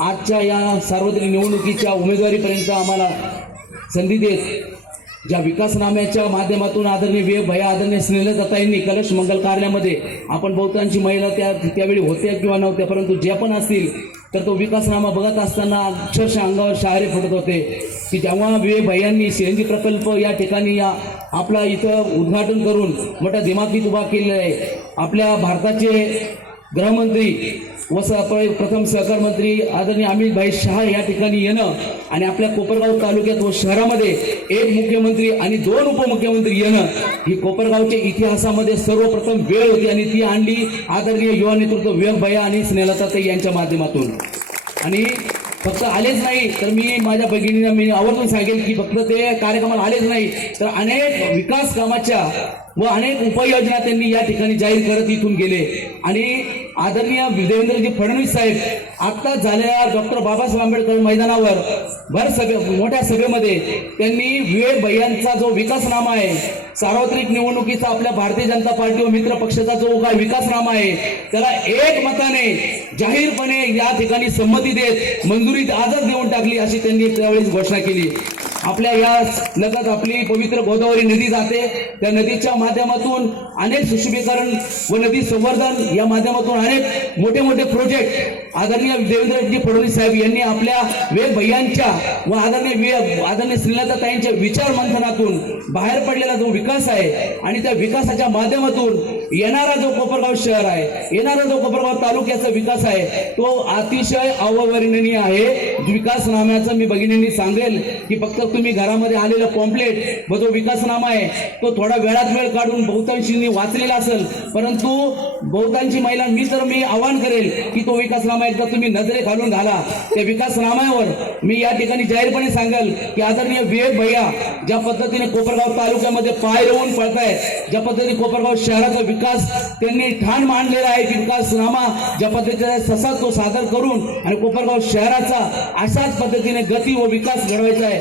आजच्या या सार्वत्रिक निवडणुकीच्या उमेदवारीपर्यंत आम्हाला संधी देत ज्या विकासनाम्याच्या माध्यमातून आदरणीय विवेक भैया आदरणीय स्नेहलताताईंनी कलश मंगल कार्यालयामध्ये आपण बहुतांशी महिला त्यावेळी होत्या किंवा नव्हत्या, परंतु जे पण असतील तर तो विकासनामा बघत असताना अक्षरशः अंगावर शहारे फुटत होते की जेव्हा विवेक भैयांनी सीएनजी प्रकल्प या ठिकाणी आपला इथं उद्घाटन करून मोठा दिमागीत उभा केलेला आहे. आपल्या भारताचे गृहमंत्री व प्रथम सहकार मंत्री आदरणीय अमित भाई शहा या ठिकाणी येणं आणि आपल्या कोपरगाव तालुक्यात व शहरामध्ये एक मुख्यमंत्री आणि 2 उपमुख्यमंत्री येणं ही कोपरगावच्या इतिहासामध्ये सर्वप्रथम वेळ होती आणि ती आणली आदरणीय युवा नेतृत्व विवेक भैया आणि स्नेहलताताई यांच्या माध्यमातून. आणि फक्त आलेच नाही तर मी माझ्या भगिनींना मी आवर्जून सांगेल की फक्त ते कार्यक्रमाला आलेच नाही तर अनेक विकास कामाच्या व अनेक उपाययोजना त्यांनी या ठिकाणी जाहीर करत इथून गेले. आणि आदरणीय देवेंद्रजी फडणवीस साहेब आत्ता झालेल्या डॉक्टर बाबासाहेब आंबेडकर मैदानावर मोठ्या सभेमध्ये त्यांनी विवेक भैयांचा जो विकासनामा आहे, सार्वत्रिक निवडणुकीचा आपल्या भारतीय जनता पार्टी व मित्र पक्षाचा जो काय विकासनामा आहे त्याला एक मताने जाहीरपणे या ठिकाणी संमती देत मंजुरी आजच देऊन टाकली अशी त्यांनी त्यावेळेस घोषणा केली. आपल्या या लगत आपली पवित्र गोदावरी नदी जाते, त्या नदीच्या माध्यमातून अनेक सुशोभीकरण व नदी संवर्धन या माध्यमातून अनेक मोठे मोठे प्रोजेक्ट आदरणीय देवेंद्रजी फडणवीस साहेब यांनी आपल्या विवेक भैयांच्या व आदरणीय स्नेहलताताईंच्या विचार मंथनातून बाहेर पडलेला जो विकास आहे आणि त्या विकासाच्या माध्यमातून येणारा जो कोपरगाव शहर आहे, येणारा जो कोपरगाव तालुक्याचा विकास आहे तो अतिशय अवर्णनीय आहे. विकासनाम्याचं मी भगिनींनी सांगेल की फक्त तुम्ही घरामध्ये आलेलं पॉम्पलेट व जो विकासनामा आहे तो थोडा वेळात वेळ काढून बहुतांशी वाचलेला असेल, परंतु बहुतांशी महिला मी आवाहन करेल की तो विकासनामा एकदा तुम्ही नजरे घालून घाला. त्या विकासनाम्यावर मी या ठिकाणी जाहीरपणे सांगेल की आदरणीय विवेक भैया ज्या पद्धतीने कोपरगाव तालुक्यामध्ये पाय रोवून पळतायत, ज्या पद्धतीने कोपरगाव शहराचा विकास त्यांनी ठाण मांडलेला आहे की विकासनामा ज्या पद्धतीने तसाच तो सादर करून आणि कोपरगाव शहराचा अशाच पद्धतीने गती व विकास घडवायचा आहे.